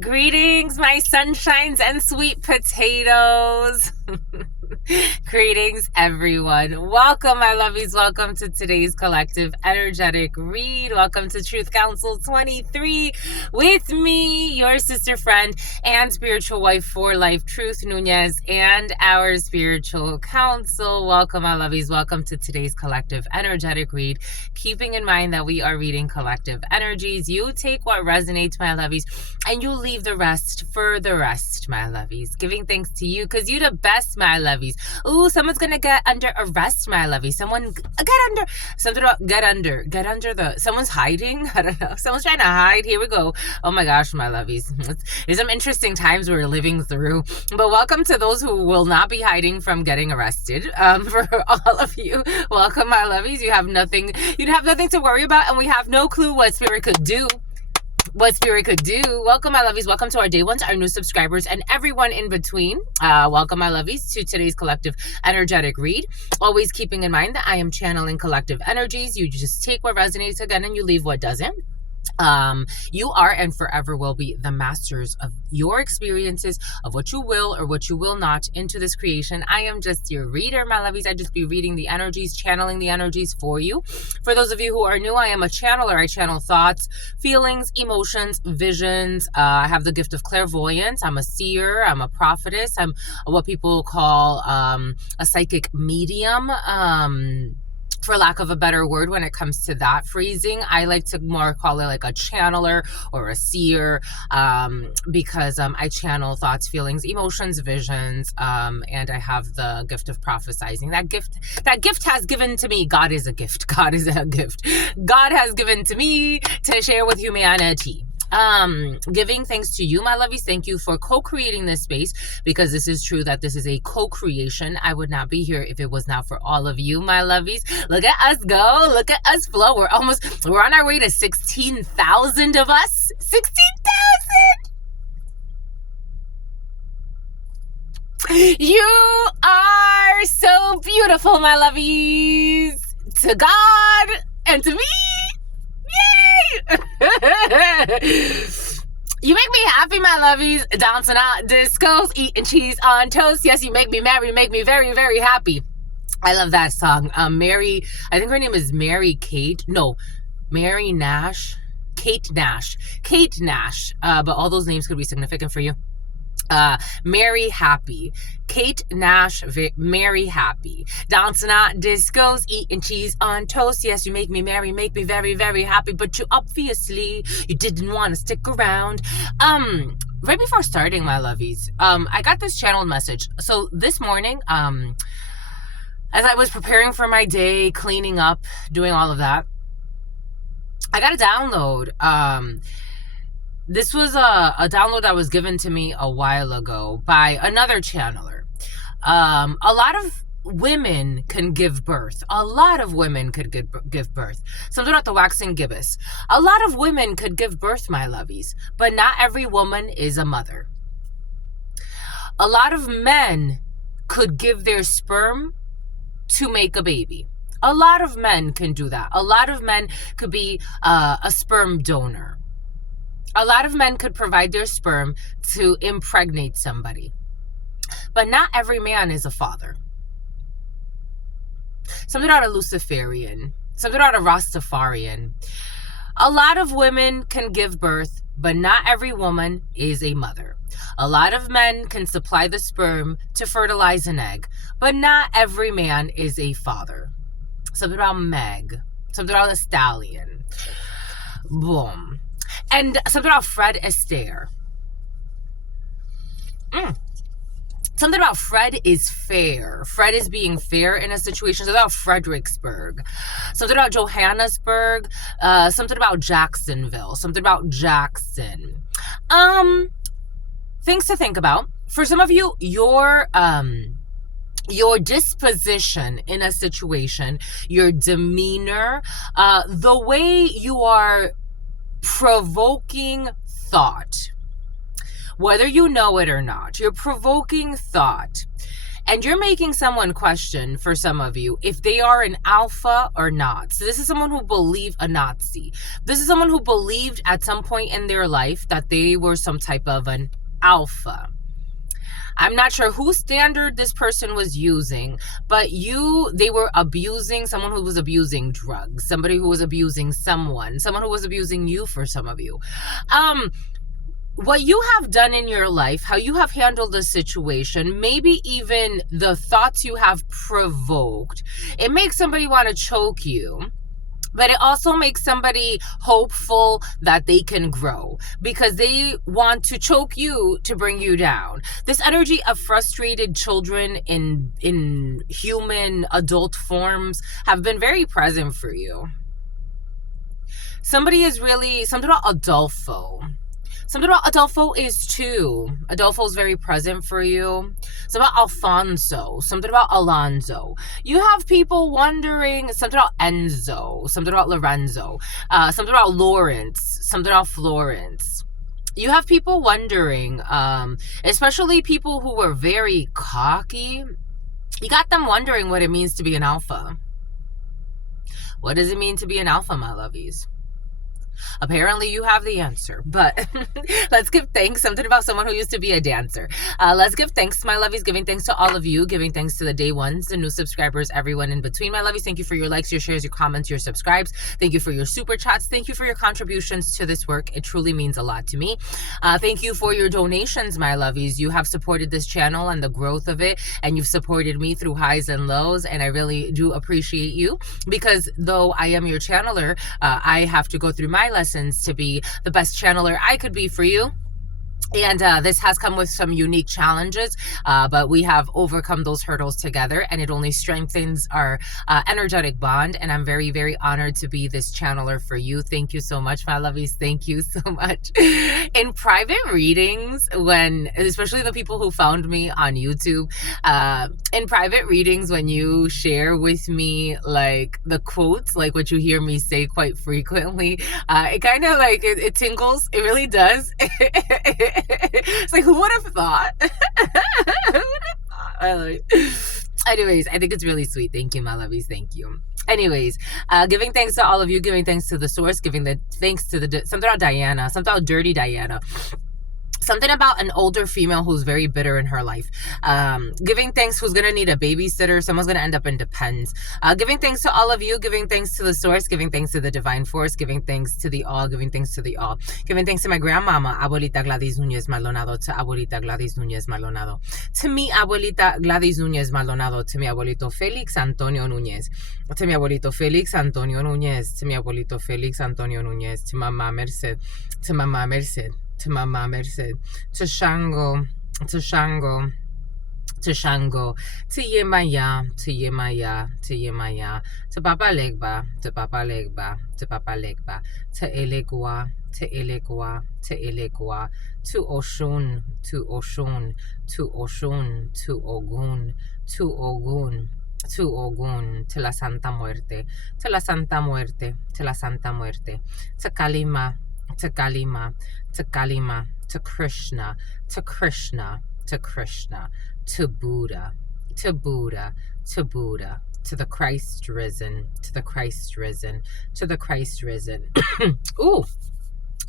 Greetings, my sunshines and sweet potatoes. Greetings, everyone. Welcome, my lovies. Welcome to today's collective energetic read. Welcome to Truth Council 23 with me, your sister friend and spiritual wife for life, Truth Nunez, and our spiritual counsel. Welcome, my lovies. Welcome to today's collective energetic read. Keeping in mind that we are reading collective energies, you take what resonates, my lovies, and you leave the rest for the rest, my lovies. Giving thanks to you because you're the best, my lovies. Ooh, someone's gonna get under arrest, my lovies. Someone get under someone's hiding. I don't know. Someone's trying to hide. Here we go. Oh my gosh, my lovies. There's some interesting times we're living through. But welcome to those who will not be hiding from getting arrested. For all of you, welcome, my lovies. You'd have nothing to worry about, and we have no clue what spirit could do. Welcome, my lovies. Welcome to our day ones, our new subscribers, and everyone in between. Welcome, my lovies, to today's collective energetic read. Always keeping in mind that I am channeling collective energies. You just take what resonates again and you leave what doesn't. You are and forever will be the masters of your experiences, of what you will or what you will not into this creation. I am just your reader, my lovies. I just be reading the energies, channeling the energies for you. For those of you who are new, I am a channeler. I channel thoughts, feelings, emotions, visions. I have the gift of clairvoyance. I'm a seer. I'm a prophetess. I'm what people call a psychic medium. For lack of a better word, when it comes to that phrasing, I like to more call it like a channeler or a seer, because I channel thoughts, feelings, emotions, visions, and I have the gift of prophesizing. That gift has given to me. God is a gift. God is a gift. God has given to me to share with humanity. Giving thanks to you, my lovies. Thank you for co-creating this space, because this is true that this is a co-creation. I would not be here if it was not for all of you, my lovies. Look at us go. Look at us flow. We're on our way to 16,000 of us. 16,000! You are so beautiful, my lovies. To God and to me. Yay! You make me happy, my lovies. Dancing out discos, eating cheese on toast. Yes, you make me merry, make me very, very happy. I love that song. Mary, I think her name is Mary Kate. No, Mary Nash. Kate Nash. Kate Nash. But all those names could be significant for you. Mary Happy. Kate Nash, Mary Happy. Dancing at discos, eating cheese on toast. Yes, you make me merry, make me very, very happy. But you obviously, you didn't want to stick around. Right before starting, my lovies, I got this channeled message. So this morning, as I was preparing for my day, cleaning up, doing all of that, I got a download. This was a download that was given to me a while ago by another channeler. A lot of women can give birth. A lot of women could give birth. Something about the waxing gibbous. A lot of women could give birth, my lovies, but not every woman is a mother. A lot of men could give their sperm to make a baby. A lot of men can do that. A lot of men could be a sperm donor. A lot of men could provide their sperm to impregnate somebody. But not every man is a father. Something about a Luciferian. Something about a Rastafarian. A lot of women can give birth, but not every woman is a mother. A lot of men can supply the sperm to fertilize an egg, but not every man is a father. Something about Meg. Something about a stallion. Boom. And something about Fred Astaire. Something about Fred is fair. Fred is being fair in a situation. Something about Fredericksburg. Something about Johannesburg. Something about Jacksonville. Something about Jackson. Things to think about. For some of you, your disposition in a situation, your demeanor, the way you are provoking thought, whether you know it or not, you're provoking thought And you're making someone question, for some of you, if they are an alpha or not. So this is someone who believed a Nazi. This is someone who believed at some point in their life that they were some type of an alpha. I'm not sure whose standard this person was using, but they were abusing someone who was abusing drugs, somebody who was abusing someone who was abusing you, for some of you. What you have done in your life, how you have handled the situation, maybe even the thoughts you have provoked, it makes somebody want to choke you. But it also makes somebody hopeful that they can grow because they want to choke you to bring you down. This energy of frustrated children in human adult forms have been very present for you. Somebody is really, something about Adolfo. Something about Adolfo is too. Adolfo is very present for you. Something about Alfonso. Something about Alonso. You have people wondering, something about Enzo. Something about Lorenzo. Something about Lawrence. Something about Florence. You have people wondering, especially people who were very cocky. You got them wondering what it means to be an alpha. What does it mean to be an alpha, my lovies? Apparently you have the answer, but let's give thanks. Something about someone who used to be a dancer. Let's give thanks, my lovies, giving thanks to all of you, giving thanks to the day ones, the new subscribers, everyone in between, my lovies. Thank you for your likes, your shares, your comments, your subscribes. Thank you for your super chats. Thank you for your contributions to this work. It truly means a lot to me. Thank you for your donations, my lovies. You have supported this channel and the growth of it, and you've supported me through highs and lows, and I really do appreciate you, because though I am your channeler, I have to go through my lessons to be the best channeler I could be for you. And this has come with some unique challenges, but we have overcome those hurdles together, and it only strengthens our energetic bond. And I'm very, very honored to be this channeler for you. Thank you so much, my lovies. Thank you so much. In private readings, especially the people who found me on YouTube, in private readings, when you share with me like the quotes, like what you hear me say quite frequently, it kind of like it tingles. It really does. It's like, who would have thought? Who would have thought? Anyways, I think it's really sweet. Thank you, my lovies. Thank you. Anyways, giving thanks to all of you, giving thanks to the source, giving the thanks to something about Diana, something about dirty Diana. Something about an older female who's very bitter in her life. Giving thanks, who's going to need a babysitter. Someone's going to end up in Depends. Giving thanks to all of you. Giving thanks to the source. Giving thanks to the divine force. Giving thanks to the all. Giving thanks to the all. Giving thanks to my grandmama, Abuelita Gladys Núñez Maldonado. To Abuelita Gladys Núñez Maldonado. To me, Abuelita Gladys Núñez Maldonado. To mi abuelito Félix Antonio Núñez. To mi abuelito Félix Antonio Núñez. To mi abuelito Félix Antonio Núñez. To Mama Merced. To Mama Merced. To Mama Merced, to Shango, to Shango, to Shango, to Yemaya, to Yemaya, to Yemaya, to Papa Legba, to Papa Legba, to Papa Legba, to Elegua, to Elegua, to Elegua, to Oshun, to Oshun, to Oshun, to Ogun, to Ogun, to Ogun, to la Santa Muerte, to la Santa Muerte, to la Santa Muerte, to Kalima, to Kalima, to Kalima, to Krishna, to Krishna, to Krishna, to Buddha, to Buddha, to Buddha, to the Christ risen, to the Christ risen, to the Christ risen. Ooh.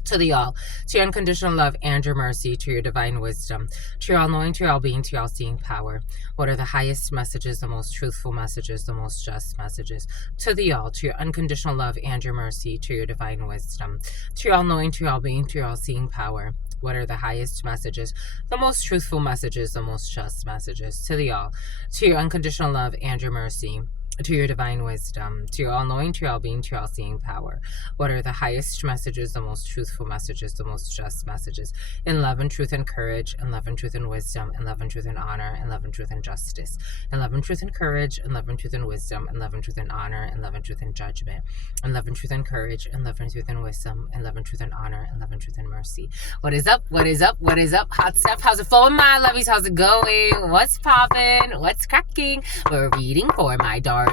To the all, to your unconditional love and your mercy, to your divine wisdom, to your all-knowing, to your all-being, to your all-seeing power. What are the highest messages, the most truthful messages, the most just messages? To the all, to your unconditional love and your mercy, to your divine wisdom, to your all-knowing, to your all-being, to your all-seeing power. What are the highest messages, the most truthful messages, the most just messages? To the all, to your unconditional love and your mercy, to your divine wisdom, to your all-knowing, to your all-being, to your all-seeing power. What are the highest messages, the most truthful messages, the most just messages? In love and truth and courage, in love and truth and wisdom, in love and truth and honor, in love and truth and justice, in love and truth and courage, in love and truth and wisdom, in love and truth and honor, in love and truth and judgment, in love and truth and courage, in love and truth and wisdom, in love and truth and honor, in love and truth and mercy. What is up? What is up? What is up? Hot stuff. How's it flowing, my lovies? How's it going? What's popping? What's cracking? We're reading for my darlings.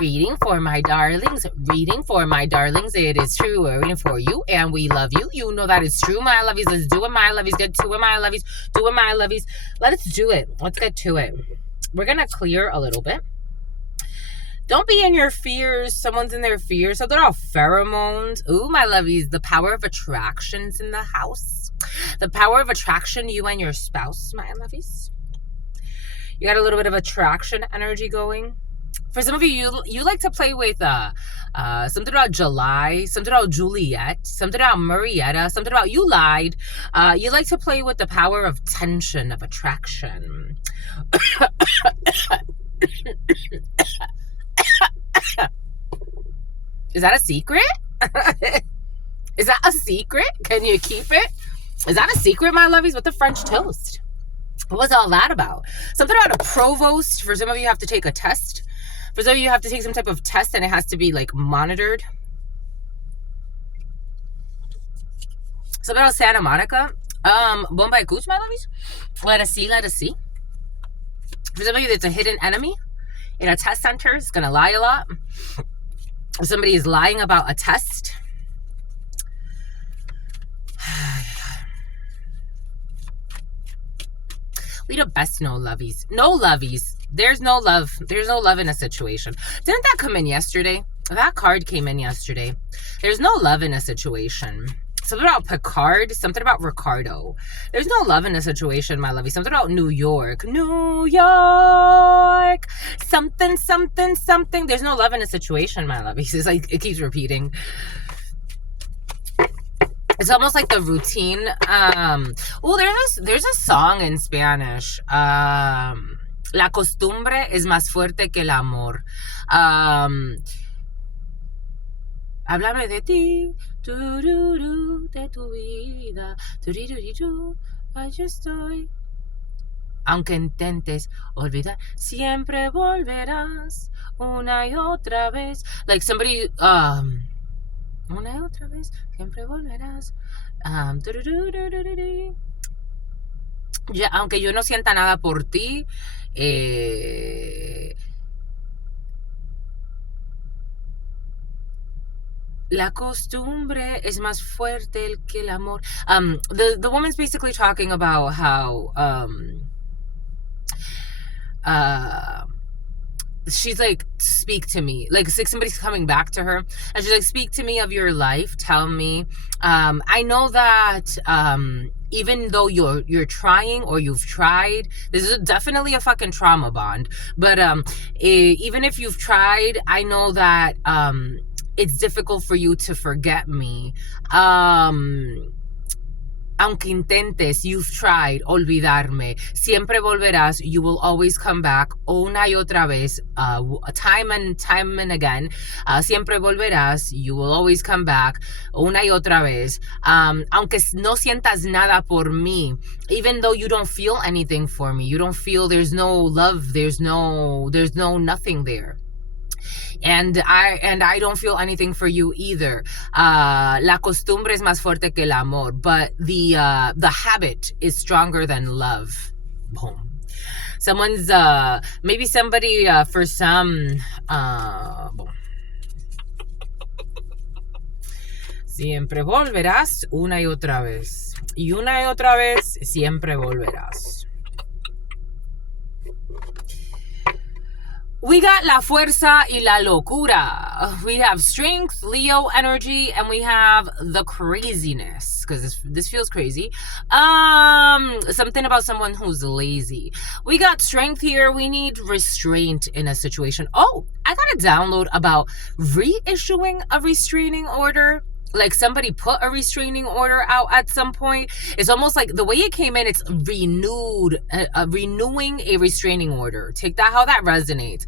Reading for my darlings. Reading for my darlings. It is true. We're reading for you, and we love you. You know that it's true, my lovies. Let's do it, my lovies. Get to it, my lovies. Do it, my lovies. Let's do it. Let's get to it. We're going to clear a little bit. Don't be in your fears. Someone's in their fears. So they're all pheromones. Ooh, my lovies, the power of attraction's in the house. The power of attraction, you and your spouse, my lovies. You got a little bit of attraction energy going. For some of you, you like to play with something about July, something about Juliet, something about Marietta, something about you lied. You like to play with the power of tension, of attraction. Is that a secret? Is that a secret? Can you keep it? Is that a secret, my lovies, with the French toast? What was all that about? Something about a provost. For some of you, have to take a test. For some of you, have to take some type of test, and it has to be, like, monitored. Something about Santa Monica. Bomba y Cuch, my lovies. Let us see, let us see. For some of you, there's a hidden enemy in a test center. It's going to lie a lot. Somebody is lying about a test. We the best no lovies. No lovies. There's no love. There's no love in a situation. Didn't that come in yesterday? That card came in yesterday. There's no love in a situation. Something about Picard. Something about Ricardo. There's no love in a situation, my lovey. Something about New York. New York. Something, something, something. There's no love in a situation, my lovey. It's like, it keeps repeating. It's almost like the routine. There's a song in Spanish. La costumbre es más fuerte que el amor. Háblame de ti, de tu vida, allí estoy. Aunque intentes olvidar, siempre volverás una y otra vez. Like somebody, una y otra vez, siempre volverás. Ya, aunque yo no sienta nada por ti, la costumbre es más fuerte que el amor. The woman's basically talking about how she's like, speak to me. Like somebody's coming back to her, and she's like, speak to me of your life. Tell me. I know that even though you're trying or you've tried, this is definitely a fucking trauma bond. But even if you've tried, I know that it's difficult for you to forget me. Aunque intentes, you've tried, olvidarme. Siempre volverás, you will always come back. Una y otra vez, time and again. Siempre volverás, you will always come back. Una y otra vez. Aunque no sientas nada por mí. Even though you don't feel anything for me. You don't feel, there's no love, there's no nothing there. And I don't feel anything for you either. La costumbre es más fuerte que el amor, but the habit is stronger than love. Boom. Someone's maybe somebody for some boom. Siempre volverás una y otra vez. Y una y otra vez siempre volverás. We got la fuerza y la locura. We have strength, Leo energy, and we have the craziness, because this feels crazy. Something about someone who's lazy. We got strength here. We need restraint in a situation. Oh, I got a download about reissuing a restraining order. Like somebody put a restraining order out at some point. It's almost like the way it came in, it's renewing a restraining order. Take that how that resonates.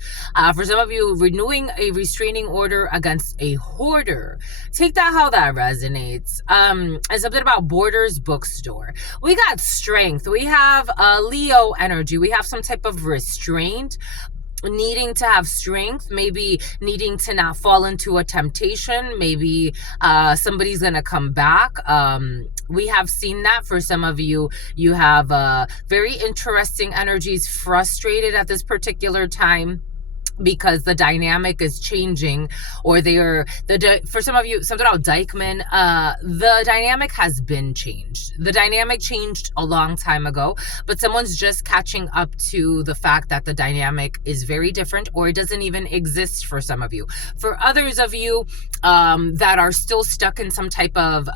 For some of you, renewing a restraining order against a hoarder. Take that how that resonates. And something about Borders Bookstore. We got strength. We have Leo energy. We have some type of restraint. Needing to have strength, maybe needing to not fall into a temptation, maybe somebody's gonna come back. We have seen that for some of you. You have very interesting energies, frustrated at this particular time. because the dynamic is changing, or for some of you, something about Dykeman, the dynamic has been changed. The dynamic changed a long time ago, but someone's just catching up to the fact that the dynamic is very different, or it doesn't even exist for some of you. For others of you that are still stuck in some type of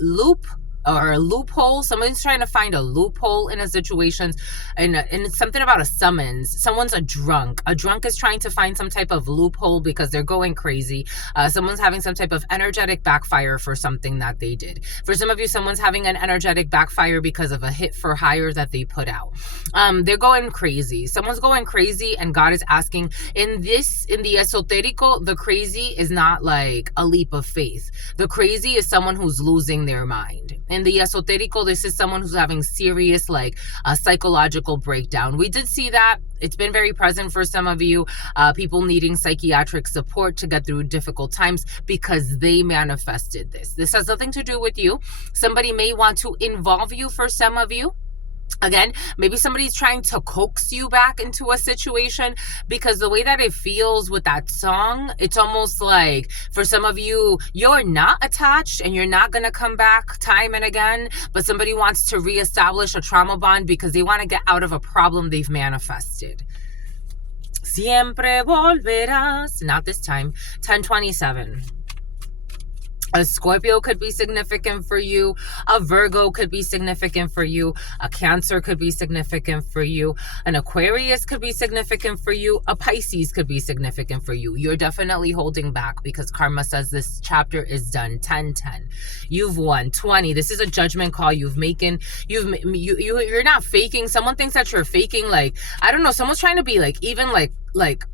loop or a loophole, someone's trying to find a loophole in a situation, and it's something about a summons. Someone's a drunk is trying to find some type of loophole because they're going crazy. Someone's having some type of energetic backfire for something that they did. For some of you, someone's having an energetic backfire because of a hit for hire that they put out. They're going crazy. Someone's going crazy, and God is asking, in the esoterico, the crazy is not like a leap of faith. The crazy is someone who's losing their mind. In the esoterico, this is someone who's having serious, like, a psychological breakdown. We did see that. It's been very present for some of you, people needing psychiatric support to get through difficult times because they manifested this. This has nothing to do with you. Somebody may want to involve you for some of you. Again, maybe somebody's trying to coax you back into a situation, because the way that it feels with that song, it's almost like for some of you, you're not attached and you're not going to come back time and again, but somebody wants to reestablish a trauma bond because they want to get out of a problem they've manifested. Siempre volverás. Not this time. 1027. A Scorpio could be significant for you. A Virgo could be significant for you. A Cancer could be significant for you. An Aquarius could be significant for you. A Pisces could be significant for you. You're definitely holding back because karma says this chapter is done. 10-10. You've won. 20. This is a judgment call you're not faking. Someone thinks that you're faking. Like, I don't know. Someone's trying to be like, even like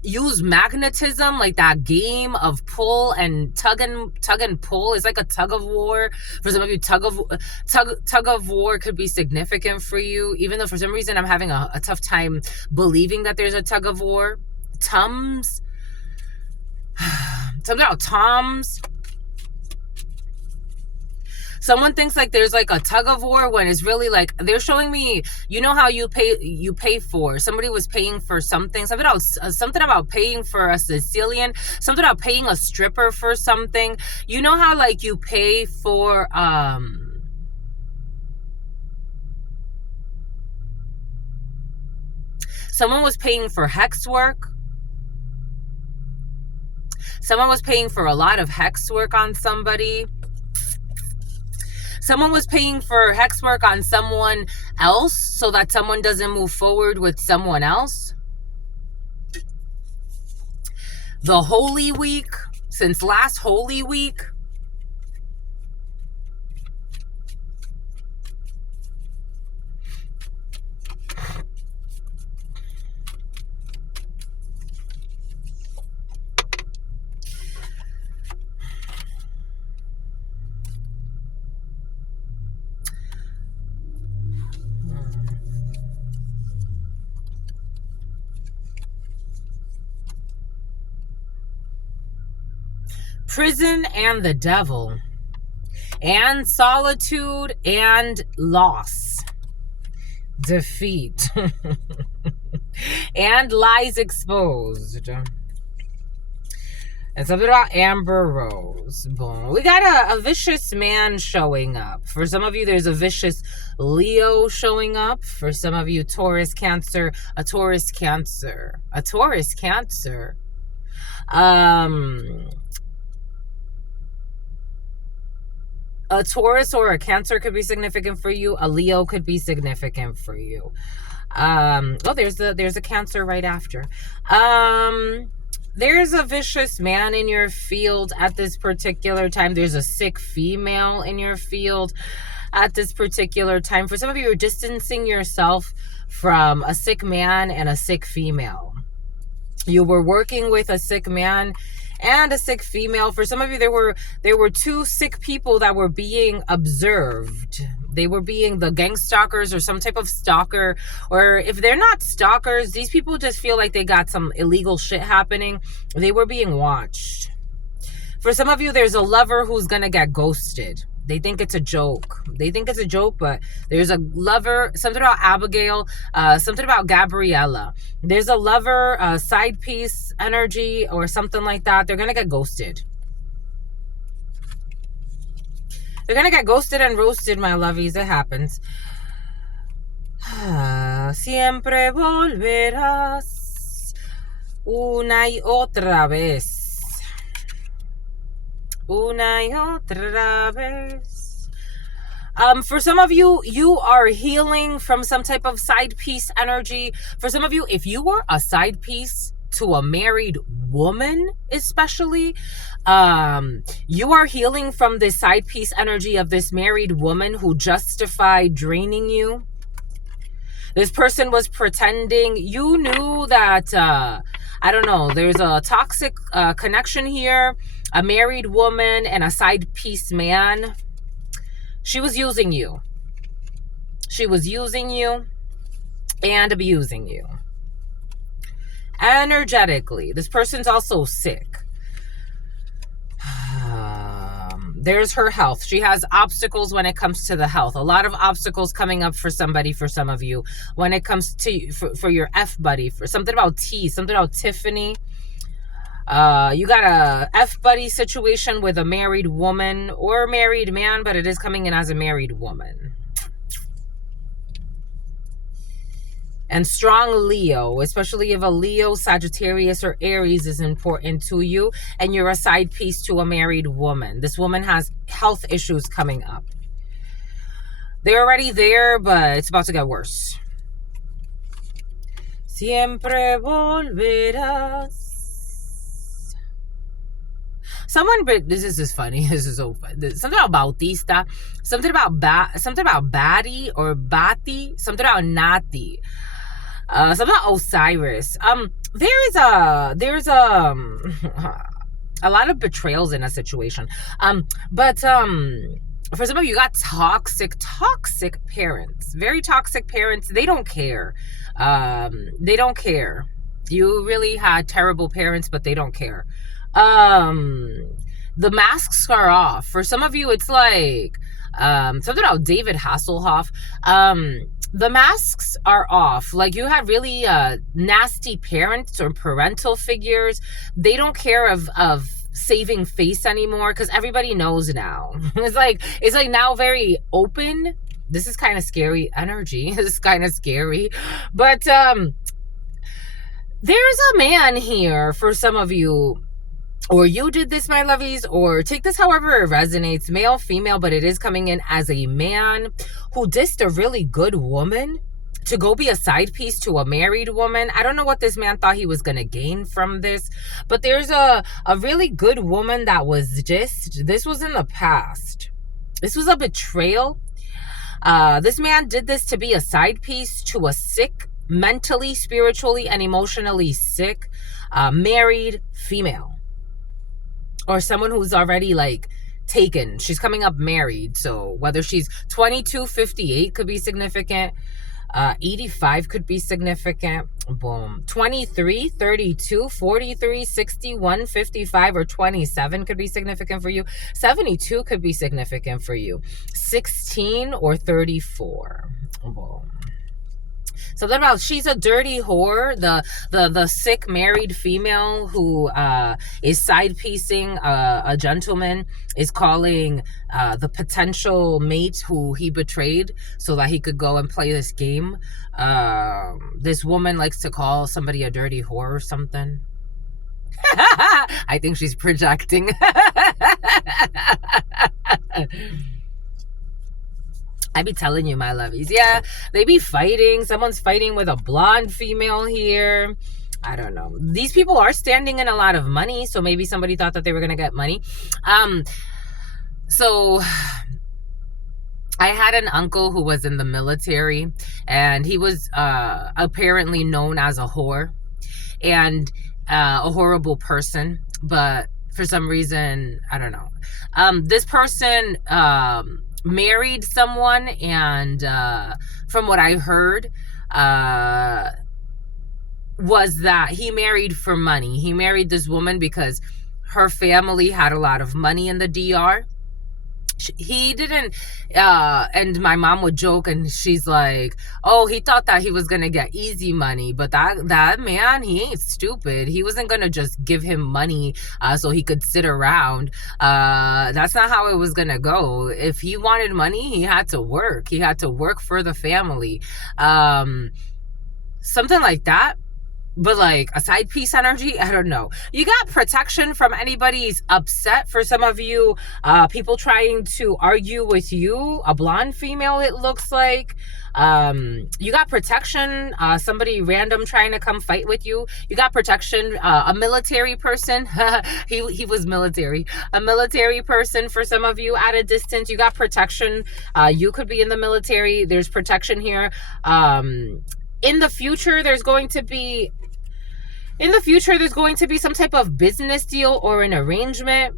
use magnetism, like that game of pull and tug and pull. It's like a tug of war. For some of you, tug of war could be significant for you, even though for some reason I'm having a tough time believing that there's a tug of war. Tums. Something about Toms. Someone thinks like there's like a tug of war when it's really like they're showing me, you know how you pay for, somebody was paying for something about paying for a Sicilian, something about paying a stripper for something. You know how like you pay for someone was paying for hex work. Someone was paying for a lot of hex work on somebody. Someone was paying for hex work on someone else so that someone doesn't move forward with someone else. The Holy Week, since last Holy Week, prison and the devil, and solitude and loss, defeat, and lies exposed. And something about Amber Rose. Boom. We got a vicious man showing up. For some of you, there's a vicious Leo showing up. For some of you, Taurus, Cancer, a Taurus, Cancer. A Taurus, Cancer. A Taurus or a Cancer could be significant for you. A Leo could be significant for you. There's a Cancer right after. There's a vicious man in your field at this particular time. There's a sick female in your field at this particular time. For some of you, you're distancing yourself from a sick man and a sick female. You were working with a sick man and a sick female. For some of you, there were two sick people that were being observed. They were being the gang stalkers or some type of stalker. Or if they're not stalkers, these people just feel like they got some illegal shit happening. They were being watched. For some of you, there's a lover who's gonna get ghosted. They think it's a joke. They think it's a joke, but there's a lover, something about Abigail, something about Gabriella. There's a lover, side piece energy or something like that. They're going to get ghosted. They're going to get ghosted and roasted, my lovies. It happens. Siempre volverás una y otra vez. Una y otra vez. For some of you, you are healing from some type of side piece energy. For some of you, if you were a side piece to a married woman, especially, you are healing from this side piece energy of this married woman who justified draining you. This person was pretending. You knew that, I don't know, there's a toxic connection here. A married woman and a side piece man. She was using you. She was using you and abusing you. Energetically. This person's also sick. There's her health. She has obstacles when it comes to the health. A lot of obstacles coming up for somebody, for some of you. When it comes to, for your F buddy, for something about T, something about Tiffany. You got a F buddy situation with a married woman or a married man, but it is coming in as a married woman. And strong Leo, especially if a Leo, Sagittarius, or Aries is important to you and you're a side piece to a married woman. This woman has health issues coming up. They're already there, but it's about to get worse. Siempre volverás. Someone, but this is funny. This is so funny. Something about Bautista, something about Batty or Bati, something about Nati, something about Osiris. There's a lot of betrayals in a situation. But for some of you, got toxic parents, very toxic parents. They don't care. They don't care. You really had terrible parents, but they don't care. The masks are off. For some of you, it's like something about David Hasselhoff. The masks are off. Like, you had really nasty parents or parental figures. They don't care of saving face anymore because everybody knows now. It's like now very open. This is kind of scary energy. This is kind of scary. But there's a man here for some of you. Or you did this, my lovies, or take this however it resonates, male, female, but it is coming in as a man who dissed a really good woman to go be a side piece to a married woman. I don't know what this man thought he was going to gain from this, but there's a really good woman that was dissed. This was in the past. This was a betrayal. This man did this to be a side piece to a sick, mentally, spiritually, and emotionally sick, married female. Or someone who's already like taken. She's coming up married. So whether she's 22, 58 could be significant. 85 could be significant. Boom. 23, 32, 43, 61, 55, or 27 could be significant for you. 72 could be significant for you. 16 or 34. Boom. Something about she's a dirty whore, the sick married female who is side piecing a gentleman, is calling the potential mate who he betrayed so that he could go and play this game. This woman likes to call somebody a dirty whore or something. I think she's projecting. I be telling you, my lovies. Yeah, they be fighting. Someone's fighting with a blonde female here. I don't know. These people are standing in a lot of money, so maybe somebody thought that they were going to get money. So I had an uncle who was in the military, and he was apparently known as a whore and a horrible person. But for some reason, I don't know. This person married someone, and from what I heard was that he married for money. He married this woman because her family had a lot of money in the DR, he didn't and my mom would joke, and she's like, oh, he thought that he was gonna get easy money, but that man, he ain't stupid. He wasn't gonna just give him money so he could sit around. That's not how it was gonna go. If he wanted money, he had to work. He had to work for the family. Something like that. But like a side piece energy, I don't know. You got protection from anybody's upset. For some of you, people trying to argue with you, a blonde female, it looks like. You got protection, somebody random trying to come fight with you. You got protection, a military person. he was military. A military person for some of you at a distance. You got protection. You could be in the military. There's protection here. In the future, there's going to be some type of business deal or an arrangement.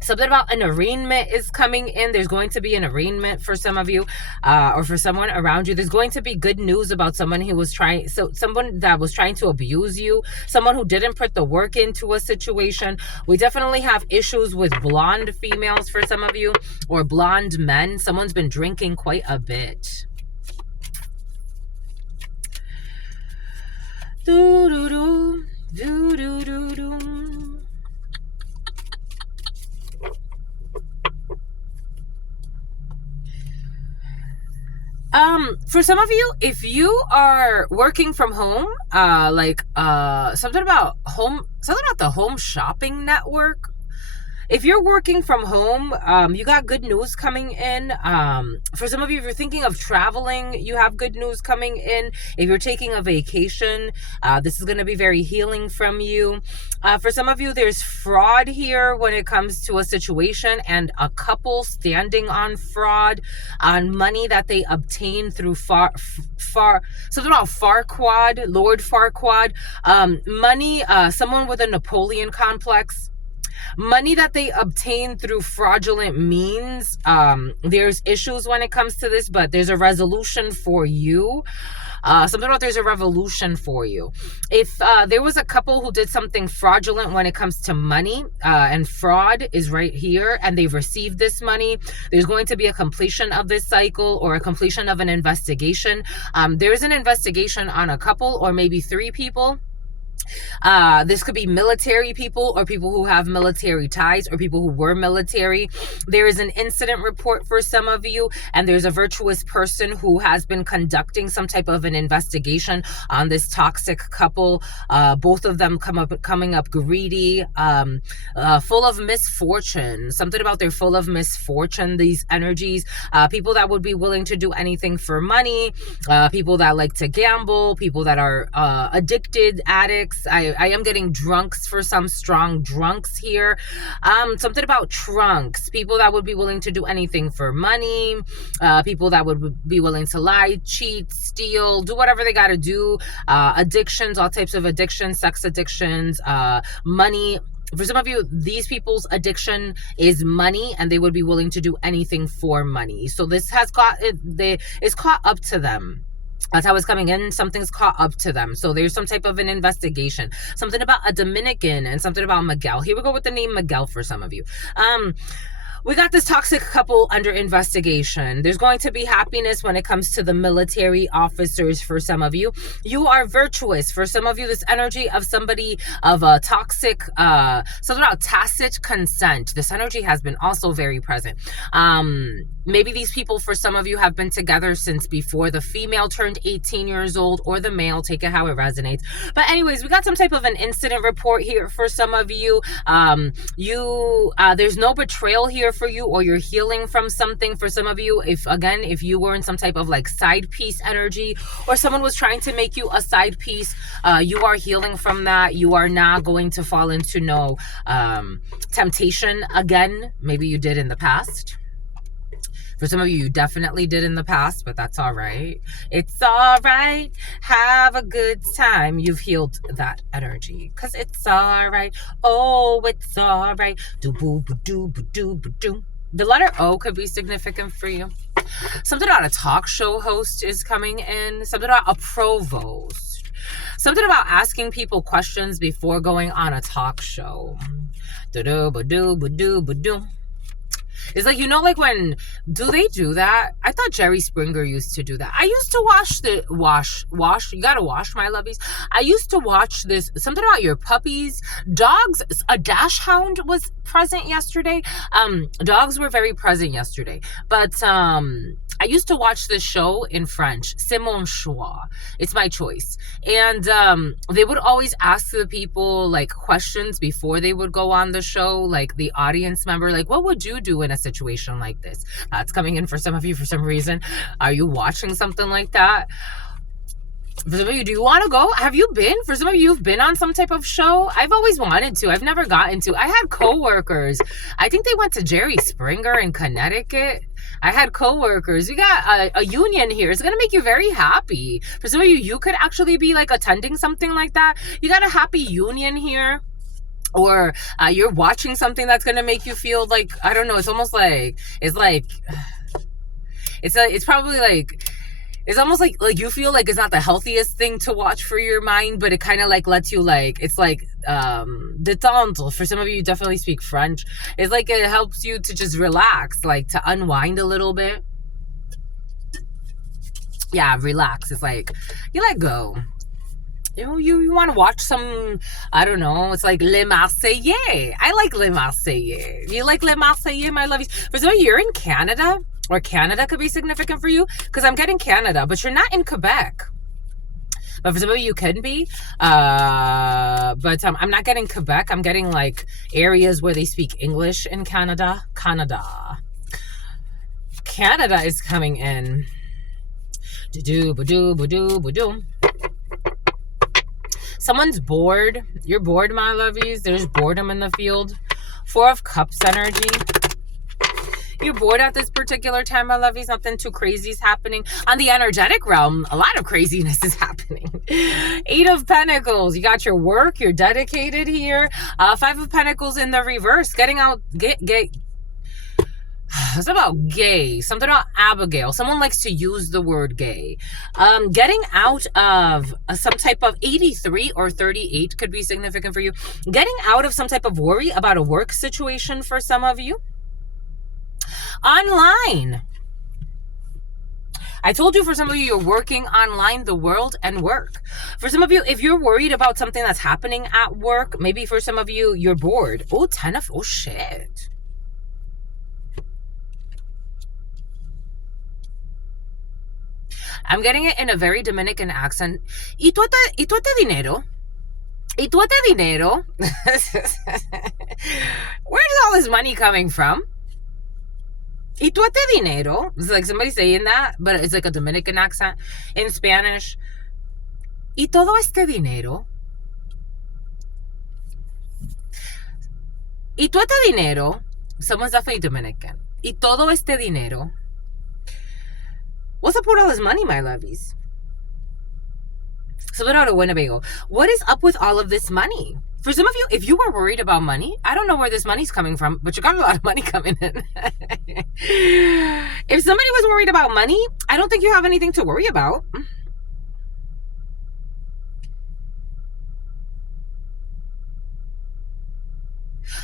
Something about an arraignment is coming in. There's going to be an arraignment for some of you, or for someone around you. There's going to be good news about someone someone that was trying to abuse you, someone who didn't put the work into a situation. We definitely have issues with blonde females for some of you, or blonde men. Someone's been drinking quite a bit. Do do do do do do do. For some of you, if you are working from home, something about the home shopping network. If you're working from home, you got good news coming in. For some of you, if you're thinking of traveling, you have good news coming in. If you're taking a vacation, this is going to be very healing from you. For some of you, there's fraud here when it comes to a situation, and a couple standing on fraud, on money that they obtain through something about Farquaad, Lord Farquaad, money, someone with a Napoleon complex. Money that they obtain through fraudulent means. There's issues when it comes to this, but there's a resolution for you. Something about there's a revolution for you. If there was a couple who did something fraudulent when it comes to money, and fraud is right here, and they've received this money, there's going to be a completion of this cycle, or a completion of an investigation. There's an investigation on a couple, or maybe 3 people. This could be military people, or people who have military ties, or people who were military. There is an incident report for some of you, and there's a virtuous person who has been conducting some type of an investigation on this toxic couple. Both of them coming up greedy, full of misfortune. Something about they're full of misfortune, these energies. People that would be willing to do anything for money, people that like to gamble, people that are addicted, addicts. I am getting drunks for some strong drunks here. Something about trunks. People that would be willing to do anything for money. People that would be willing to lie, cheat, steal, do whatever they got to do. Addictions, all types of addictions, sex addictions, money. For some of you, these people's addiction is money, and they would be willing to do anything for money. So this has it's caught up to them. That's how it's coming in. Something's caught up to them. So there's some type of an investigation. Something about a Dominican, and something about Miguel. Here we go with the name Miguel for some of you. We got this toxic couple under investigation. There's going to be happiness when it comes to the military officers for some of you. You are virtuous. For some of you, this energy of somebody of a toxic, something about tacit consent. This energy has been also very present. Maybe these people, for some of you, have been together since before the female turned 18 years old, or the male, take it how it resonates. But anyways, we got some type of an incident report here for some of you. There's no betrayal here for you, or you're healing from something for some of you. If you were in some type of like side piece energy, or someone was trying to make you a side piece, you are healing from that. You are not going to fall into no temptation again. Maybe you did in the past. For some of you, you definitely did in the past, but that's all right. It's all right. Have a good time. You've healed that energy, because it's all right. Oh, it's all right. Do-boo-ba-doo-ba-doo-ba-doo. The letter O could be significant for you. Something about a talk show host is coming in. Something about a provost. Something about asking people questions before going on a talk show. Do-do-ba-doo-ba-doo-ba-doo. It's like, like when, do they do that? I thought Jerry Springer used to do that. I used to wash. You gotta wash, my lovies. I used to watch this, something about your puppies. Dogs, a dash hound was present yesterday. Dogs were very present yesterday. But I used to watch this show in French, C'est mon choix. It's my choice. And they would always ask the people like questions before they would go on the show, like the audience member, like, what would you do in a situation like this? That's coming in for some of you for some reason. Are you watching something like that? For some of you, do you want to go? Have you been? For some of you, you've been on some type of show. I've always wanted to. I've never gotten to. I had coworkers. I think they went to Jerry Springer in Connecticut. I had coworkers. We got a union here. It's going to make you very happy. For some of you, you could actually be like attending something like that. You got a happy union here. Or you're watching something that's going to make you feel like, I don't know, it's almost like, it's probably like, it's almost like you feel like it's not the healthiest thing to watch for your mind, but it kind of like lets you like, it's like détente. For some of you definitely speak French. It's like it helps you to just relax, like to unwind a little bit. Yeah, relax. It's like you let go. You want to watch some, I don't know, it's like Les Marseillais. I like Les Marseillais. You like Les Marseillais, my lovies? For some of you, you're in Canada, or Canada could be significant for you, because I'm getting Canada, but you're not in Quebec. But for some of you, you can be. But I'm not getting Quebec. I'm getting like areas where they speak English in Canada. Canada is coming in. Do-do, ba-do, ba-do, ba-do. Someone's bored. You're bored, my lovies. There's boredom in the field. 4 of Cups energy. You're bored at this particular time, my lovies. Nothing too crazy is happening. On the energetic realm, a lot of craziness is happening. 8 of Pentacles. You got your work. You're dedicated here. 5 of Pentacles in the reverse. Getting out. It's about gay. Something about Abigail. Someone likes to use the word gay. Getting out of some type of 83 or 38 could be significant for you. Getting out of some type of worry about a work situation for some of you. Online. I told you for some of you, you're working online, the world and work. For some of you, if you're worried about something that's happening at work, maybe for some of you, you're bored. Oh, 10 of, oh shit. I'm getting it in a very Dominican accent. ¿Y tú este dinero? ¿Y tú este dinero? Where's all this money coming from? ¿Y tú este dinero? It's like somebody saying that, but it's like a Dominican accent in Spanish. ¿Y todo este dinero? ¿Y tú este dinero? Someone's definitely Dominican. ¿Y todo este dinero? What's up with all this money, my lovies? Something out of Winnebago. What is up with all of this money? For some of you, if you were worried about money, I don't know where this money's coming from, but you got a lot of money coming in. If somebody was worried about money, I don't think you have anything to worry about.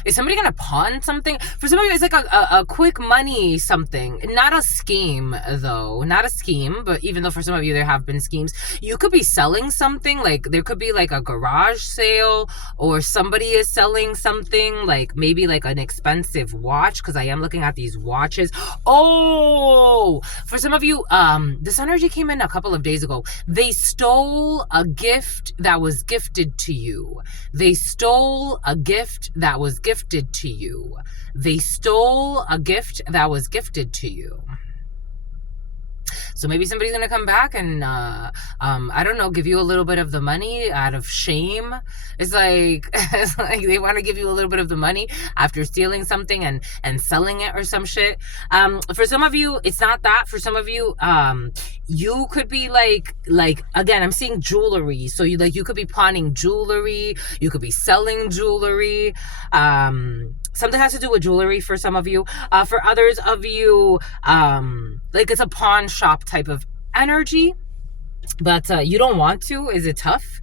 Is somebody going to pawn something? For some of you, it's like a quick money something. Not a scheme, though. Not a scheme, but even though for some of you there have been schemes, you could be selling something. Like, there could be like a garage sale, or somebody is selling something, like maybe like an expensive watch, because I am looking at these watches. Oh! For some of you, this energy came in a couple of days ago. They stole a gift that was gifted to you. They stole a gift that was gifted to you. They stole a gift that was gifted to you. So maybe somebody's going to come back and, I don't know, give you a little bit of the money out of shame. It's like they want to give you a little bit of the money after stealing something and selling it or some shit. For some of you, it's not that. For some of you, you could be like, again, I'm seeing jewelry. So you could be pawning jewelry. You could be selling jewelry. Something has to do with jewelry for some of you. For others of you, like it's a pawn shop type of energy, but you don't want to. Is it tough?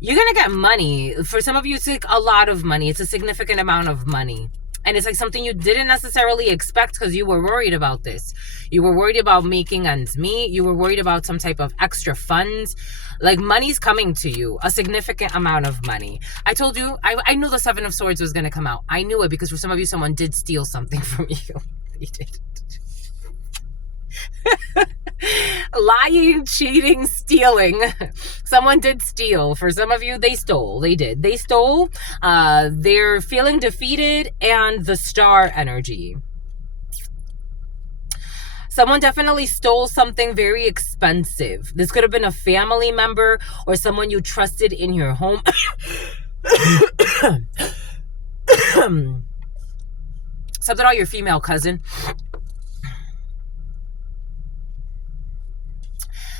You're gonna get money. For some of you, it's like a lot of money. It's a significant amount of money. And it's like something you didn't necessarily expect because you were worried about this. You were worried about making ends meet. You were worried about some type of extra funds. Like money's coming to you, a significant amount of money. I told you, I knew the Seven of Swords was going to come out. I knew it because for some of you, someone did steal something from you. They did. Lying, cheating, stealing. Someone did steal. For some of you, they stole. They did. They stole. They're feeling defeated, and the star energy. Someone definitely stole something very expensive. This could have been a family member or someone you trusted in your home. Something about your female cousin.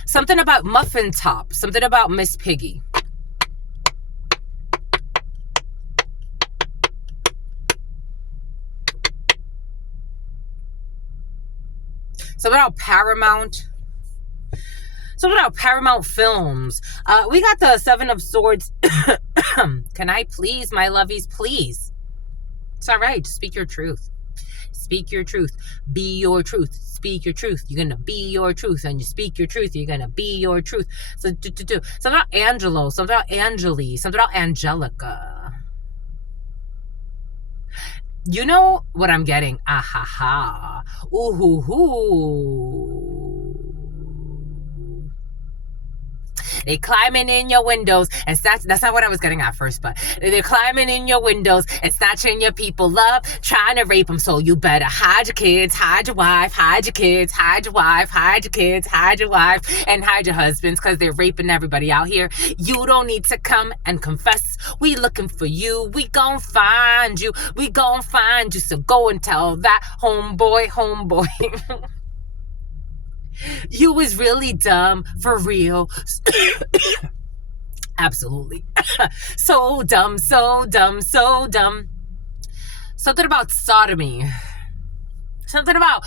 Something about Muffin Top. Something about Miss Piggy. Something about Paramount. Something about Paramount Films. We got the Seven of Swords. Can I please, my lovies, please? It's all right. Speak your truth. Speak your truth. Be your truth. Speak your truth. You're gonna be your truth, and you speak your truth. You're gonna be your truth. So, something about Angelo. Something about Angeli. Something about Angelica. You know what I'm getting? Ah ha ha. Ooh hoo hoo. They climbing in your windows and that's not what I was getting at first, but they're climbing in your windows and snatching your people up, trying to rape them. So you better hide your kids, hide your wife, hide your kids, hide your wife, hide your kids, hide your wife, and hide your husbands because they're raping everybody out here. You don't need to come and confess. We looking for you. We gon' find you. We gon' find you. So go and tell that homeboy. You was really dumb, for real. Absolutely. So dumb, so dumb, so dumb. Something about sodomy. Something about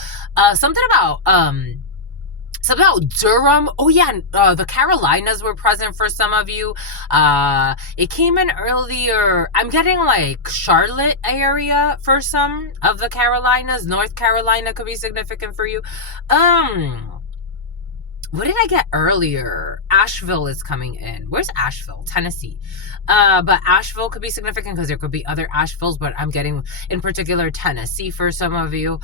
Durham. Oh yeah, the Carolinas were present for some of you. It came in earlier. I'm getting like Charlotte area for some of the Carolinas. North Carolina could be significant for you. What did I get earlier? Asheville is coming in. Where's Asheville? Tennessee. But Asheville could be significant because there could be other Asheville's, but I'm getting in particular Tennessee for some of you.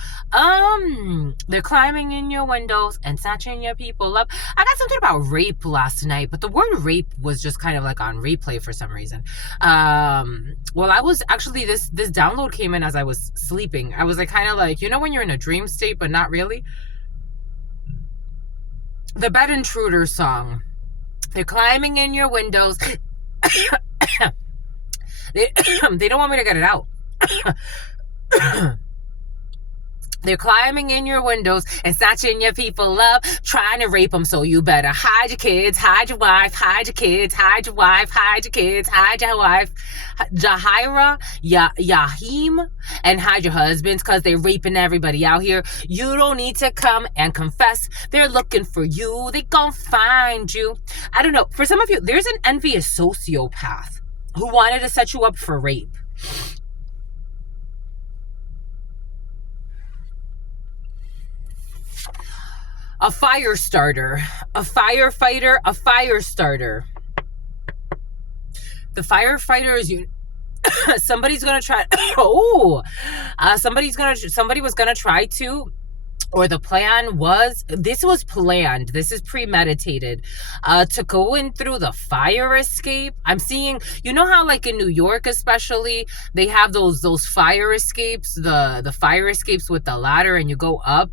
They're climbing in your windows and snatching your people up. I got something about rape last night, but the word rape was just kind of like on replay for some reason. Well, I was actually, this download came in as I was sleeping. I was like kind of like, you know when you're in a dream state, but not really? The Bed Intruder song. They're climbing in your windows. they don't want me to get it out. They're climbing in your windows and snatching your people up, trying to rape them. So you better hide your kids, hide your wife, hide your kids, hide your wife, hide your kids, hide your wife, Jahira, Yahim, and hide your husbands because they're raping everybody out here. You don't need to come and confess. They're looking for you. They gonna find you. I don't know. For some of you, there's an envious sociopath who wanted to set you up for rape. A fire starter, a firefighter, a fire starter. The firefighter is you. Somebody's gonna try. Somebody was gonna try to, or the plan was. This was planned. This is premeditated. To go in through the fire escape. I'm seeing. You know how like in New York, especially, they have those fire escapes. The fire escapes with the ladder, and you go up.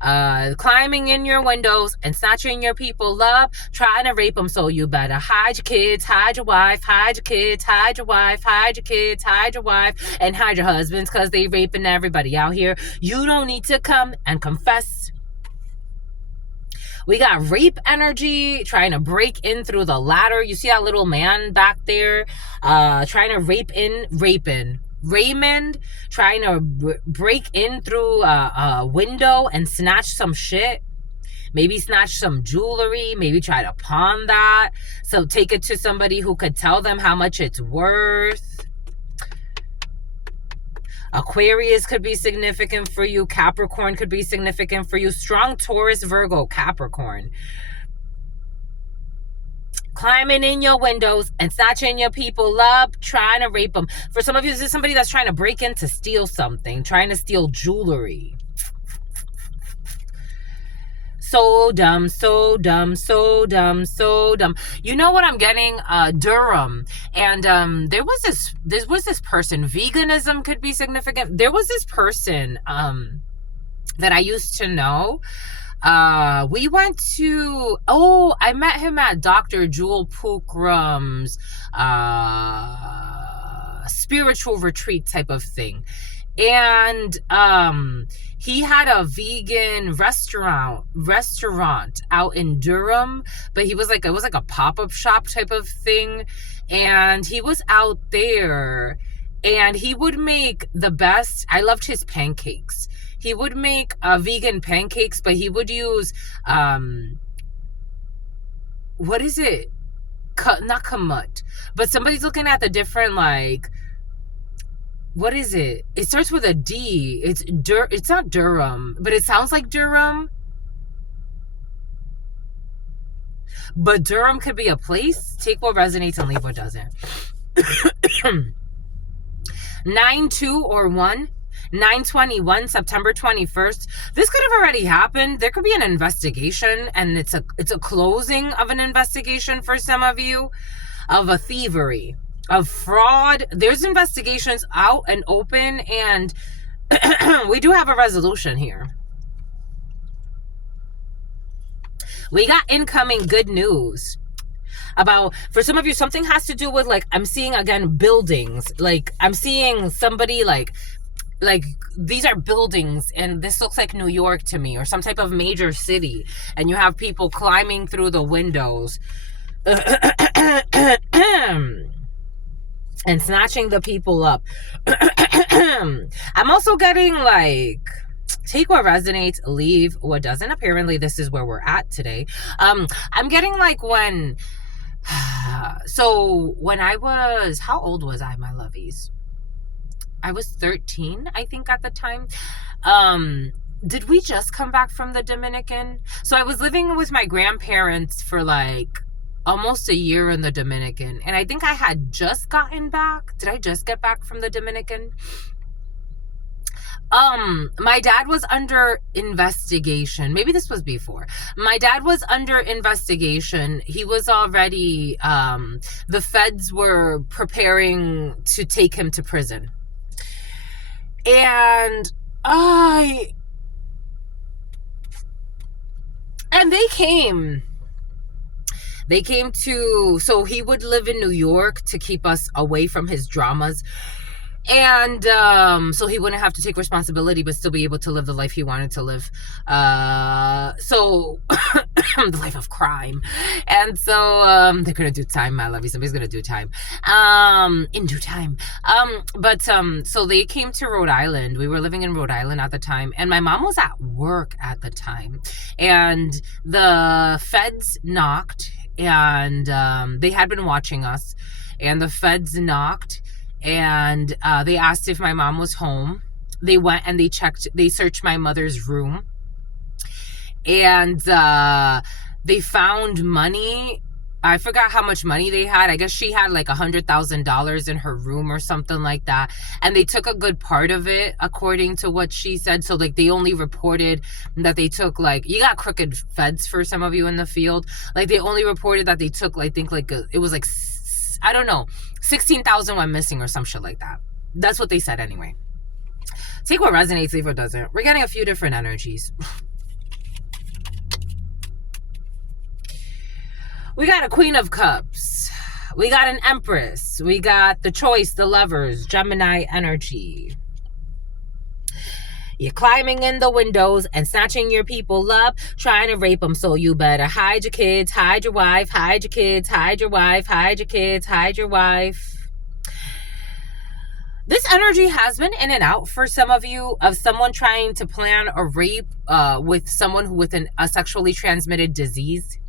Climbing in your windows and snatching your people up, trying to rape them. So you better hide your kids, hide your wife, hide your kids, hide your wife, hide your kids, hide your wife, and hide your husbands because they raping everybody out here. You don't need to come and confess. We got rape energy trying to break in through the ladder. You see that little man back there trying to raping. Raymond trying to break in through a window and snatch some shit. Maybe snatch some jewelry. Maybe try to pawn that. So take it to somebody who could tell them how much it's worth. Aquarius could be significant for you. Capricorn could be significant for you. Strong Taurus, Virgo, Capricorn. Climbing in your windows and snatching your people up, trying to rape them. For some of you, this is somebody that's trying to break in to steal something, trying to steal jewelry. So dumb, so dumb, so dumb, so dumb. You know what I'm getting? Durham. And there was this person. Veganism could be significant. There was this person that I used to know. We went to, I met him at Dr. Jewel Pookram's spiritual retreat type of thing. And he had a vegan restaurant out in Durham, but it was like a pop-up shop type of thing. And he was out there and he would make the best. I loved his pancakes. He would make vegan pancakes, but he would use what is it? Not kamut, but somebody's looking at the different, like, what is it? It starts with a D. It's not Durham, but it sounds like Durham. But Durham could be a place. Take what resonates and leave what doesn't. 9-2 or 1. 9/21, September 21st. This could have already happened. There could be an investigation, and it's a closing of an investigation for some of you, of a thievery, of fraud. There's investigations out and open, and we do have a resolution here. We got incoming good news about, for some of you, something has to do with, like, I'm seeing again buildings. Like, I'm seeing somebody like these are buildings, and this looks like New York to me, or some type of major city, and you have people climbing through the windows and snatching the people up. I'm also getting, like, take what resonates, leave what doesn't. Apparently this is where we're at today. I'm getting, like, when so when I was, how old was I, my lovies? I was 13, I think, at the time. Did we just come back from the Dominican? So I was living with my grandparents for, like, almost a year in the Dominican. And I think I had just gotten back. Did I just get back from the Dominican? My dad was under investigation. Maybe this was before. My dad was under investigation. He was already, the feds were preparing to take him to prison. And they came to, so he would live in New York to keep us away from his dramas. And so he wouldn't have to take responsibility, but still be able to live the life he wanted to live. So the life of crime. And so they're gonna do time, my lovey. Somebody's gonna do time in due time. So they came to Rhode Island. We were living in Rhode Island at the time, and my mom was at work at the time, and the feds knocked, and they had been watching us, and the feds knocked, and they asked if my mom was home. They went and they searched my mother's room, and they found money. I forgot how much money they had. I guess she had like $100,000 in her room or something like that. And they took a good part of it, according to what she said. So, like, they only reported that they took, like, you got crooked feds for some of you in the field. Like, they only reported that they took, I think, like, it was like, I don't know, 16,000 went missing or some shit like that. That's what they said anyway. Take what resonates, leave what doesn't. We're getting a few different energies. We got a Queen of Cups. We got an Empress. We got the Choice, the Lovers, Gemini energy. You're climbing in the windows and snatching your people up, trying to rape them. So you better hide your kids, hide your wife, hide your kids, hide your wife, hide your kids, hide your wife. This energy has been in and out for some of you, of someone trying to plan a rape with someone with a sexually transmitted disease.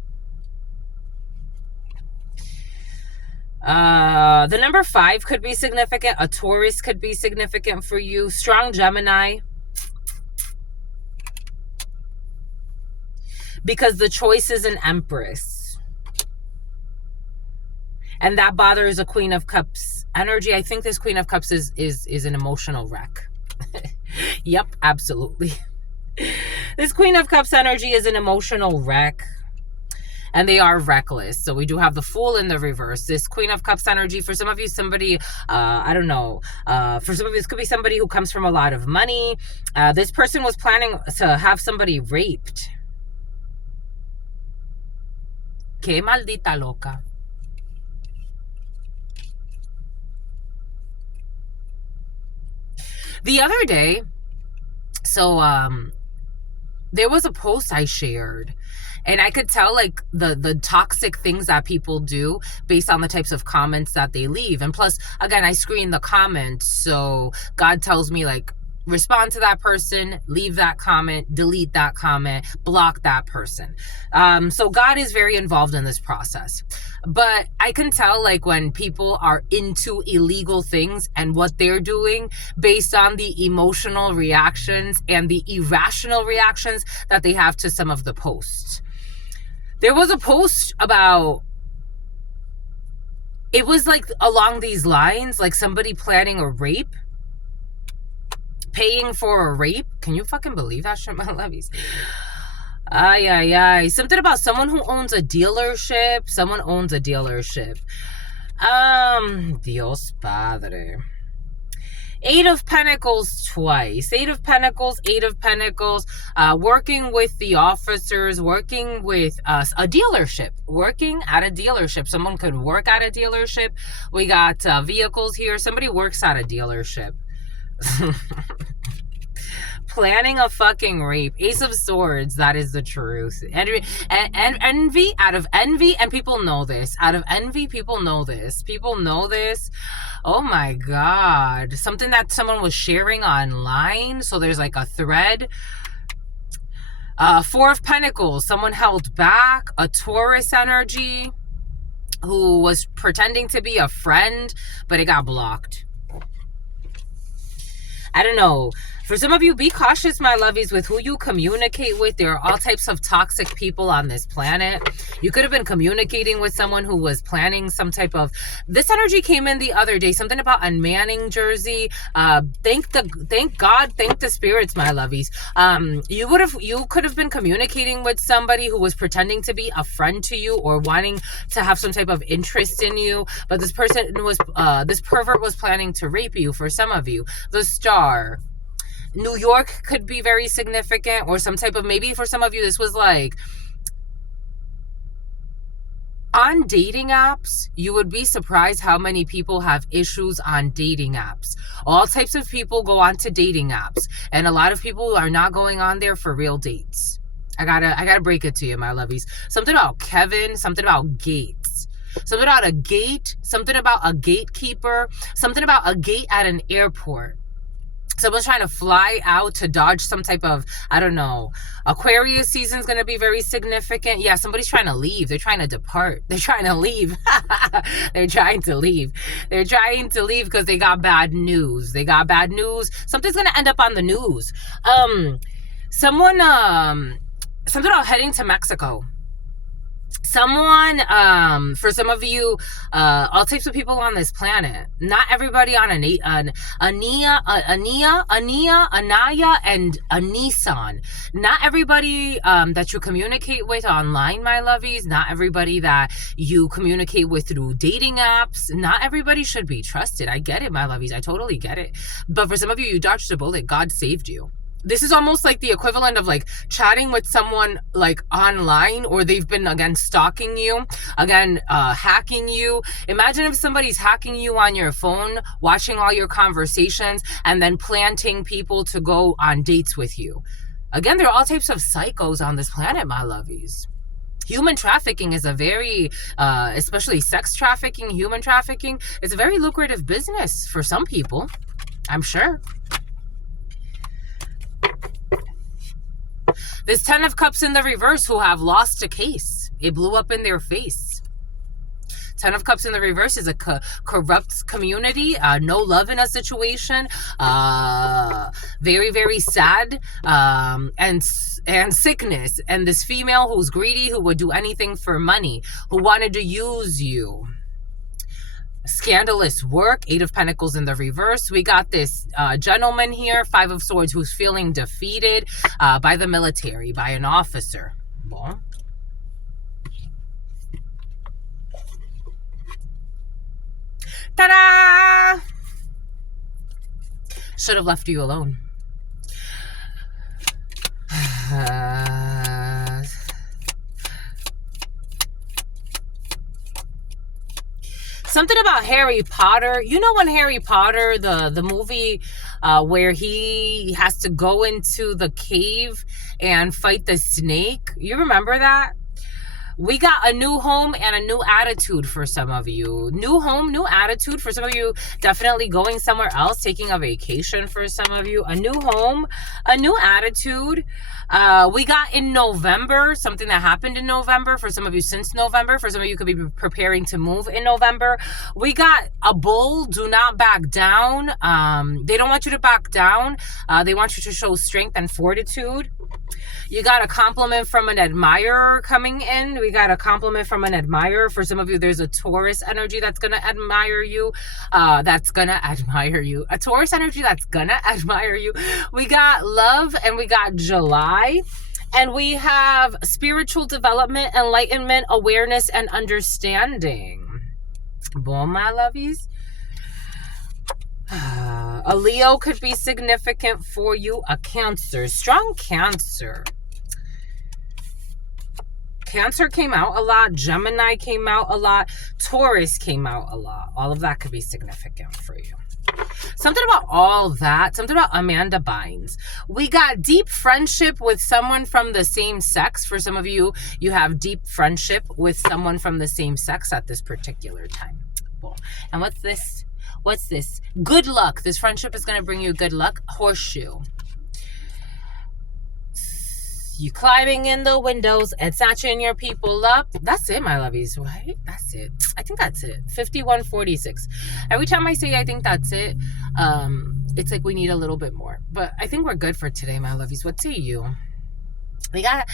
The number 5 could be significant. A Taurus could be significant for you. Strong Gemini. Because the choice is an Empress. And that bothers a Queen of Cups energy. I think this Queen of Cups is an emotional wreck. Yep, absolutely. This Queen of Cups energy is an emotional wreck. And they are reckless. So we do have the Fool in the reverse. This Queen of Cups energy, for some of you, somebody, I don't know, for some of you, this could be somebody who comes from a lot of money. This person was planning to have somebody raped. Que maldita loca. The other day, so there was a post I shared, and I could tell like the toxic things that people do based on the types of comments that they leave. And plus, again, I screen the comments, so God tells me like, respond to that person, leave that comment, delete that comment, block that person. So God is very involved in this process. But I can tell like when people are into illegal things and what they're doing based on the emotional reactions and the irrational reactions that they have to some of the posts. There was a post about, it was like along these lines, like somebody planning a rape, paying for a rape. Can you fucking believe that shit, my levies? Ay. Something about someone who owns a dealership. Someone owns a dealership. Dios Padre. 8 of Pentacles twice. 8 of Pentacles, 8 of Pentacles. Working with the officers, working with a dealership. Working at a dealership. Someone could work at a dealership. We got vehicles here. Somebody works at a dealership. Planning a fucking rape. Ace of Swords, that is the truth. And envy, out of envy, and people know this. Out of envy, people know this. People know this. Oh my God. Something that someone was sharing online. So there's like a thread. 4 of Pentacles, someone held back. A Taurus energy who was pretending to be a friend, but it got blocked. I don't know. For some of you, be cautious, my lovies, with who you communicate with. There are all types of toxic people on this planet. You could have been communicating with someone who was planning some type of... This energy came in the other day. Something about unmanning Jersey. Thank God, thank the spirits, my lovies. You could have been communicating with somebody who was pretending to be a friend to you or wanting to have some type of interest in you. But this person was... this pervert was planning to rape you for some of you. The Star... New York could be very significant, or some type of, maybe for some of you, this was like on dating apps. You would be surprised how many people have issues on dating apps. All types of people go on to dating apps, and a lot of people are not going on there for real dates. I gotta break it to you, my lovies. Something about Kevin, something about gates. Something about a gate, something about a gatekeeper, something about a gate at an airport. Someone's trying to fly out to dodge some type of, I don't know, Aquarius season is going to be very significant. Yeah, somebody's trying to leave. They're trying to depart. They're trying to leave. They're trying to leave. They're trying to leave because they got bad news. They got bad news. Something's going to end up on the news. Something about heading to Mexico. Someone, for some of you, all types of people on this planet, not everybody on Anaya, and a Nissan. Not everybody that you communicate with online, my lovies. Not everybody that you communicate with through dating apps. Not everybody should be trusted. I get it, my lovies. I totally get it. But for some of you, you dodged a bullet. God saved you. This is almost like the equivalent of like chatting with someone like online, or they've been again stalking you, again hacking you. Imagine if somebody's hacking you on your phone, watching all your conversations, and then planting people to go on dates with you. Again, there are all types of psychos on this planet, my lovies. Human trafficking is a very, especially sex trafficking, human trafficking, it's a very lucrative business for some people, I'm sure. This 10 of Cups in the reverse who have lost a case. It blew up in their face. Ten of Cups in the reverse is a corrupt community, no love in a situation, very, very sad, and sickness. And this female who's greedy, who would do anything for money, who wanted to use you. Scandalous work, Eight of Pentacles in the reverse. We got this gentleman here, Five of Swords, who's feeling defeated by the military, by an officer. Bon. Ta-da! Should have left you alone. Something about Harry Potter. You know when Harry Potter, the movie where he has to go into the cave and fight the snake? You remember that? We got a new home and a new attitude for some of you. New home, new attitude for some of you. Definitely going somewhere else, taking a vacation for some of you. A new home, a new attitude. We got in November, something that happened in November. For some of you since November. For some of you could be preparing to move in November. We got a bull, do not back down. They don't want you to back down. They want you to show strength and fortitude. You got a compliment from an admirer coming in. We got a compliment from an admirer. For some of you, there's a Taurus energy that's going to admire you. A Taurus energy that's going to admire you. We got love and we got July. And we have spiritual development, enlightenment, awareness, and understanding. Boom, my lovies. A Leo could be significant for you. A Cancer, strong Cancer. Cancer came out a lot. Gemini came out a lot. Taurus came out a lot. All of that could be significant for you. Something about all that. Something about Amanda Bynes. We got deep friendship with someone from the same sex. For some of you, you have deep friendship with someone from the same sex at this particular time. Cool. And what's this? What's this? Good luck. This friendship is going to bring you good luck. Horseshoe. You climbing in the windows and snatching your people up. That's it, my lovies, right? That's it. I think that's it. 5146. Every time I say I think that's it, it's like we need a little bit more. But I think we're good for today, my lovies. What say you? We got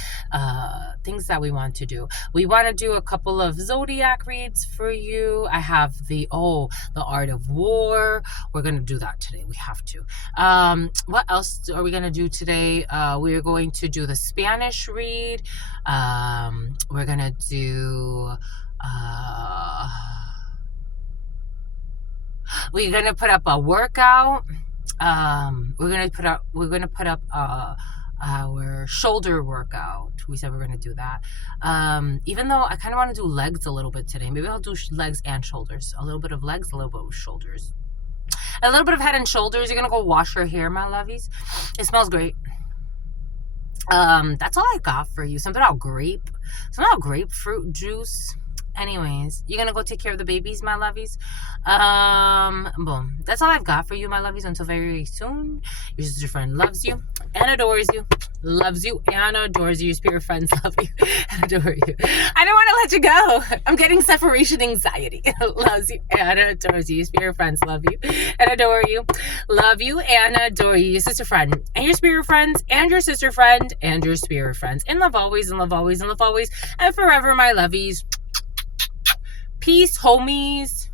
things that we want to do. We want to do a couple of zodiac reads for you. I have the Art of War. We're going to do that today. We have to. What else are we going to do today? We're going to do the Spanish read. We're going to do... we're going to put up a workout. We're going to put up our shoulder workout. We said we're going to do that. Even though I kind of want to do legs a little bit today. Maybe I'll do legs and shoulders. A little bit of legs, a little bit of shoulders. A little bit of head and shoulders. You're going to go wash your hair, my lovies. It smells great. That's all I got for you. Something about grapefruit juice. Anyways, you're gonna go take care of the babies, my lovies. Boom. That's all I've got for you, my lovies. Until very, very soon. Your sister friend loves you and adores you. Loves you and adores you. Your spirit friends love you and adore you. I don't want to let you go. I'm getting separation anxiety. Loves you and adores you. Your spirit friends love you and adore you. Love you and adore you. Your sister friend and your spirit friends and your sister friend and your spirit friends. In love always, in love always, in love always, and forever, my lovies. Peace, homies.